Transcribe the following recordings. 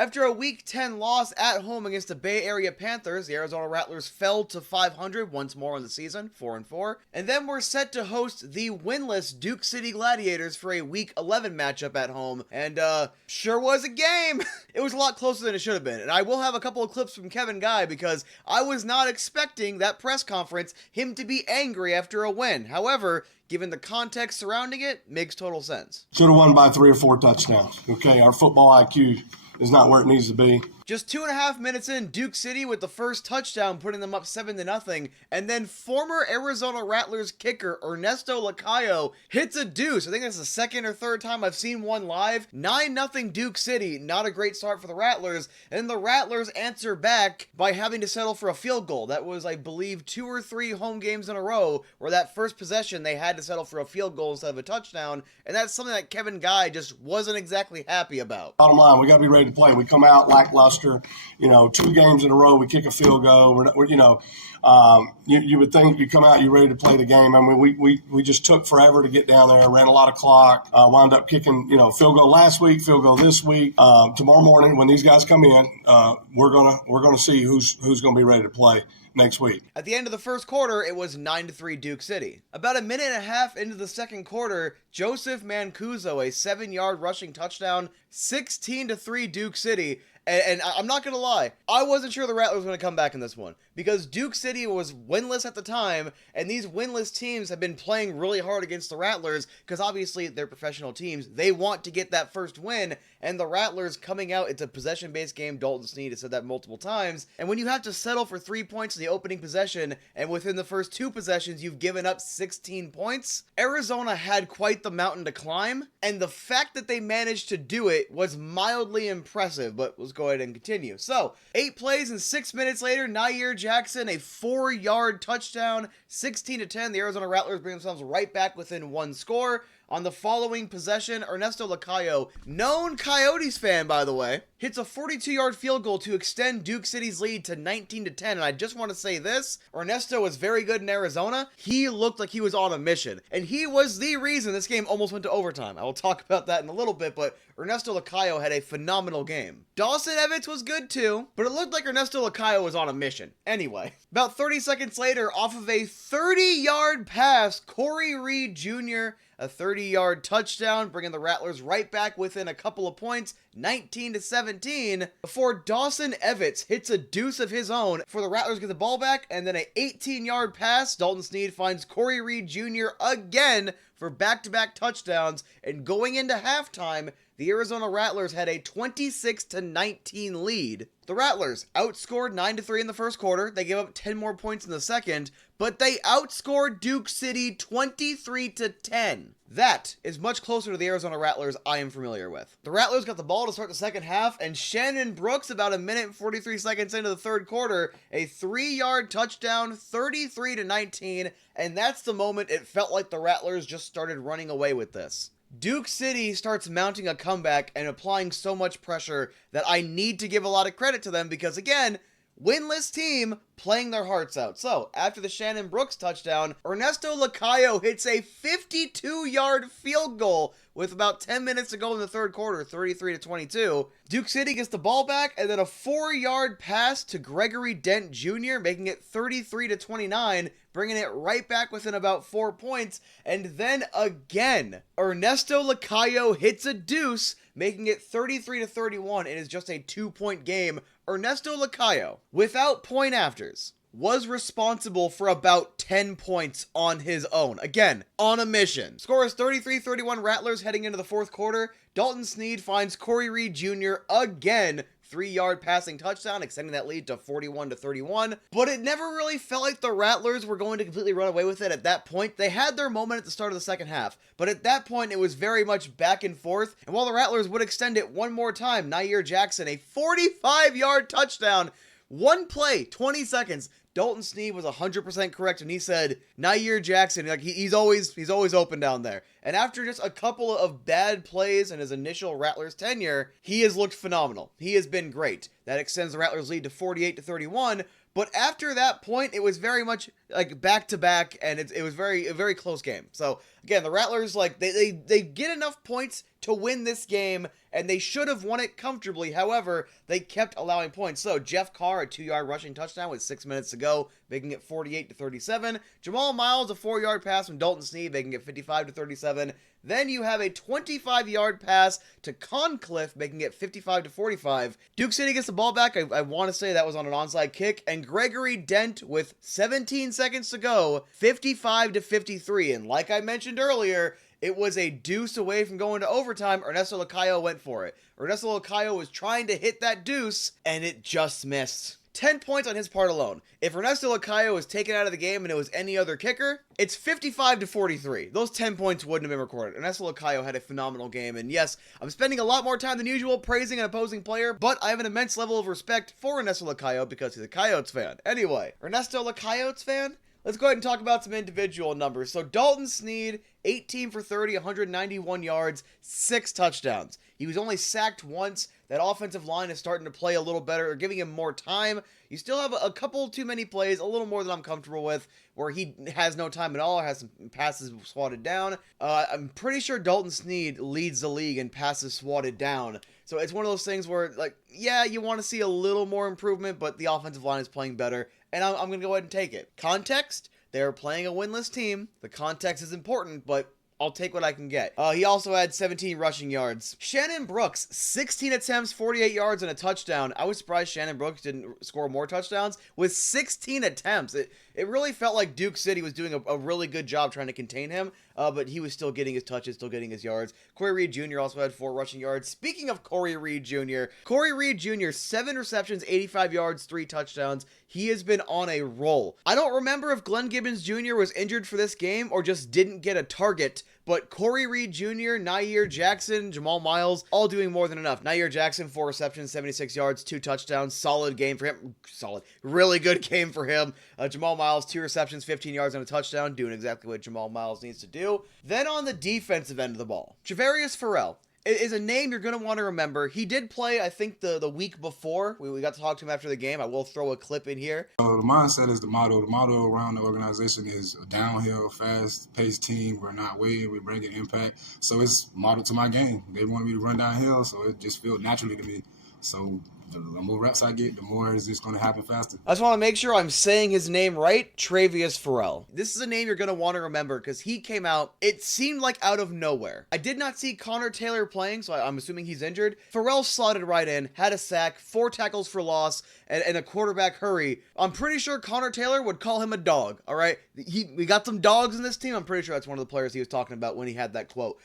After a Week 10 loss at home against the Bay Area Panthers, the Arizona Rattlers fell to 500 once more in the season, 4-4, and then were set to host the winless Duke City Gladiators for a Week 11 matchup at home, and sure was a game. It was a lot closer than it should have been, and I will have a couple of clips from Kevin Guy because I was not expecting that press conference, him to be angry after a win. However, given the context surrounding it, makes total sense. Should have won by 3 or 4 touchdowns. Okay, our football IQ is not where it needs to be. Just 2.5 minutes in, Duke City with the first touchdown, putting them up 7-0, and then former Arizona Rattlers kicker Ernesto Lacayo hits a deuce. I think that's the second or third time I've seen one live. 9-0 Duke City, not a great start for the Rattlers, and the Rattlers answer back by having to settle for a field goal. That was, I believe, 2 or 3 home games in a row where that first possession they had to settle for a field goal instead of a touchdown, and that's something that Kevin Guy just wasn't exactly happy about. Bottom line, we got to be ready to play. We come out lackluster. 2 games in a row, we kick a field goal. You would think you come out, you're ready to play the game. I mean, we just took forever to get down there, ran a lot of clock, wound up kicking, field goal last week, field goal this week. Tomorrow morning, when these guys come in, we're gonna see who's gonna be ready to play next week. At the end of the first quarter, it was 9-3 Duke City. About a minute and a half into the second quarter, Joseph Mancuso, a 7-yard rushing touchdown, 16-3 Duke City. And I'm not going to lie, I wasn't sure the Rattlers were going to come back in this one because Duke City was winless at the time, and these winless teams have been playing really hard against the Rattlers because obviously they're professional teams. They want to get that first win, and the Rattlers coming out, it's a possession-based game. Dalton Sneed has said that multiple times, and when you have to settle for 3 points in the opening possession, and within the first 2 possessions you've given up 16 points, Arizona had quite the mountain to climb, and the fact that they managed to do it was mildly impressive, but was go ahead and continue. So, 8 plays and 6 minutes later, Nair Jackson, a 4-yard touchdown, 16-10. The Arizona Rattlers bring themselves right back within 1 score. On the following possession, Ernesto Lacayo, known Coyotes fan by the way, hits a 42-yard field goal to extend Duke City's lead to 19-10. And I just want to say this, Ernesto was very good in Arizona. He looked like he was on a mission, and he was the reason this game almost went to overtime. I will talk about that in a little bit, but Ernesto Lacayo had a phenomenal game. Dawson Evans was good too, but it looked like Ernesto Lacayo was on a mission. Anyway, about 30 seconds later, off of a 30-yard pass, Corey Reed Jr., a 30-yard touchdown, bringing the Rattlers right back within a couple of points, 19-17, before Dawson Evans hits a deuce of his own for the Rattlers get the ball back, and then an 18-yard pass. Dalton Sneed finds Corey Reed Jr. again for back-to-back touchdowns, and going into halftime, the Arizona Rattlers had a 26-19 lead. The Rattlers outscored 9-3 in the first quarter. They gave up 10 more points in the second, but they outscored Duke City 23-10. That is much closer to the Arizona Rattlers I am familiar with. The Rattlers got the ball to start the second half, and Shannon Brooks, about a minute and 43 seconds into the third quarter, a 3-yard touchdown, 33-19, and that's the moment it felt like the Rattlers just started running away with this. Duke City starts mounting a comeback and applying so much pressure that I need to give a lot of credit to them because, again, winless team playing their hearts out. So, after the Shannon Brooks touchdown, Ernesto Lacayo hits a 52-yard field goal with about 10 minutes to go in the third quarter, 33-22. Duke City gets the ball back, and then a 4-yard pass to Gregory Dent Jr., making it 33-29, bringing it right back within about 4 points. And then again, Ernesto Lacayo hits a deuce, making it 33-31. It is just a 2-point game. Ernesto Lacayo, without point afters, was responsible for about 10 points on his own. Again, on a mission. Score is 33-31 Rattlers heading into the fourth quarter. Dalton Sneed finds Corey Reed Jr. again, 3-yard passing touchdown, extending that lead to 41-31. But it never really felt like the Rattlers were going to completely run away with it at that point. They had their moment at the start of the second half, but at that point it was very much back and forth. And while the Rattlers would extend it one more time, Nair Jackson, a 45-yard touchdown, one play, 20 seconds. Dalton Sneed was 100% correct when he said Nair Jackson, like he's always open down there. And after just a couple of bad plays in his initial Rattlers tenure, he has looked phenomenal. He has been great. That extends the Rattlers lead to 48-31. But after that point, it was very much like back to back, and it was a very close game. So Again, the Rattlers, like, they get enough points to win this game, and they should have won it comfortably. However, they kept allowing points. So Jeff Carr, a 2-yard rushing touchdown with 6 minutes to go, making it 48-37. Jamal Miles, a 4-yard pass from Dalton Sneed, making it 55-37. Then you have a 25-yard pass to Concliffe, making it 55-45. Duke City gets the ball back. I want to say that was on an onside kick. And Gregory Dent, with 17 seconds to go, 55-53. And like I mentioned earlier, it was a deuce away from going to overtime. Ernesto Lacayo went for it. Ernesto Lacayo was trying to hit that deuce, and it just missed. 10 points on his part alone. If Ernesto Lacayo was taken out of the game and it was any other kicker, it's 55-43. Those 10 points wouldn't have been recorded. Ernesto Lacayo had a phenomenal game, and yes, I'm spending a lot more time than usual praising an opposing player, but I have an immense level of respect for Ernesto Lacayo because he's a Coyotes fan. Anyway, Ernesto Lacayo's fan? Let's go ahead and talk about some individual numbers. So Dalton Sneed, 18 for 30, 191 yards, 6 touchdowns. He was only sacked once. That offensive line is starting to play a little better, or giving him more time. You still have a couple too many plays, a little more than I'm comfortable with, where he has no time at all, or has some passes swatted down. I'm pretty sure Dalton Sneed leads the league in passes swatted down. So it's one of those things where, like, yeah, you want to see a little more improvement, but the offensive line is playing better, and I'm going to go ahead and take it. Context, they're playing a winless team. The context is important, but I'll take what I can get. He also had 17 rushing yards. Shannon Brooks, 16 attempts, 48 yards, and a touchdown. I was surprised Shannon Brooks didn't score more touchdowns with 16 attempts. It really felt like Duke City was doing a really good job trying to contain him, but he was still getting his touches, still getting his yards. Corey Reed Jr. also had 4 rushing yards. Speaking of Corey Reed Jr., 7 receptions, 85 yards, 3 touchdowns. He has been on a roll. I don't remember if Glenn Gibbons Jr. was injured for this game or just didn't get a target, but Corey Reed Jr., Nair Jackson, Jamal Miles, all doing more than enough. Nair Jackson, 4 receptions, 76 yards, 2 touchdowns. Solid game for him. Solid. Really good game for him. Jamal Miles, 2 receptions, 15 yards, and a touchdown, doing exactly what Jamal Miles needs to do. Then on the defensive end of the ball, Javarius Farrell is a name you're going to want to remember. He did play, I think, the week before. We got to talk to him after the game. I will throw a clip in here. The mindset is the motto. The motto around the organization is a downhill, fast-paced team. We're not waiting. We're bringing impact. So it's modeled to my game. They want me to run downhill, so it just feels naturally to me. So the more reps I get, the more it's just going to happen faster. I just want to make sure I'm saying his name right. Travius Farrell. This is a name you're going to want to remember because he came out, it seemed like out of nowhere. I did not see Connor Taylor playing, so I'm assuming he's injured. Farrell slotted right in, had a sack, 4 tackles for loss, and a quarterback hurry. I'm pretty sure Connor Taylor would call him a dog, all right? We got some dogs in this team. I'm pretty sure that's one of the players he was talking about when he had that quote.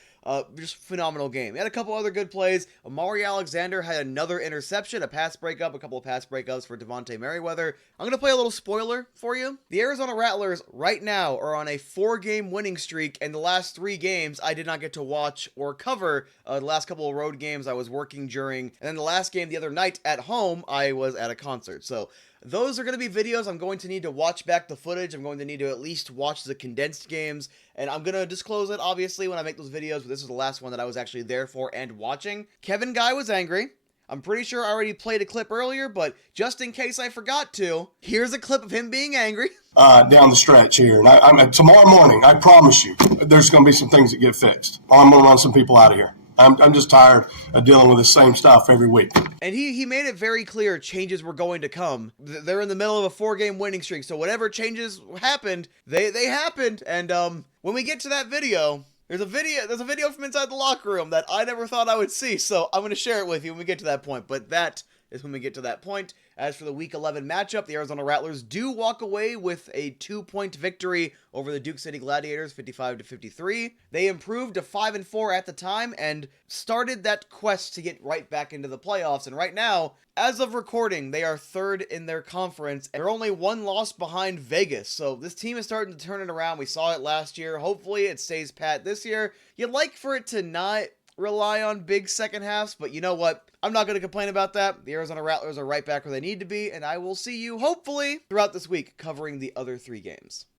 Just phenomenal game. He had a couple other good plays. Amari Alexander had another interception, a pass breakup, a couple of pass breakups for Devontae Merriweather. I'm going to play a little spoiler for you. The Arizona Rattlers right now are on a 4-game winning streak, and the last 3 games I did not get to watch or cover. The last couple of road games I was working during, and then the last game the other night at home, I was at a concert. So those are going to be videos I'm going to need to watch back the footage. I'm going to need to at least watch the condensed games, and I'm going to disclose it, obviously, when I make those videos, but this is the last one that I was actually there for and watching. Kevin Guy was angry. I'm pretty sure I already played a clip earlier, but just in case I forgot to, here's a clip of him being angry. Down the stretch here. And tomorrow morning, I promise you, there's going to be some things that get fixed. I'm going to run some people out of here. I'm just tired of dealing with the same stuff every week. And he made it very clear changes were going to come. They're in the middle of a 4-game winning streak, so whatever changes happened, they happened. And when we get to that video, there's a video from inside the locker room that I never thought I would see, so I'm going to share it with you when we get to that point. But that is when we get to that point. As for the Week 11 matchup, the Arizona Rattlers do walk away with a 2-point victory over the Duke City Gladiators, 55-53. They improved to 5-4 at the time and started that quest to get right back into the playoffs. And right now, as of recording, they are 3rd in their conference. They're only 1 loss behind Vegas. So this team is starting to turn it around. We saw it last year. Hopefully it stays pat this year. You'd like for it to not rely on big second halves, but you know what? I'm not going to complain about that. The Arizona Rattlers are right back where they need to be, and I will see you, hopefully, throughout this week covering the other 3 games.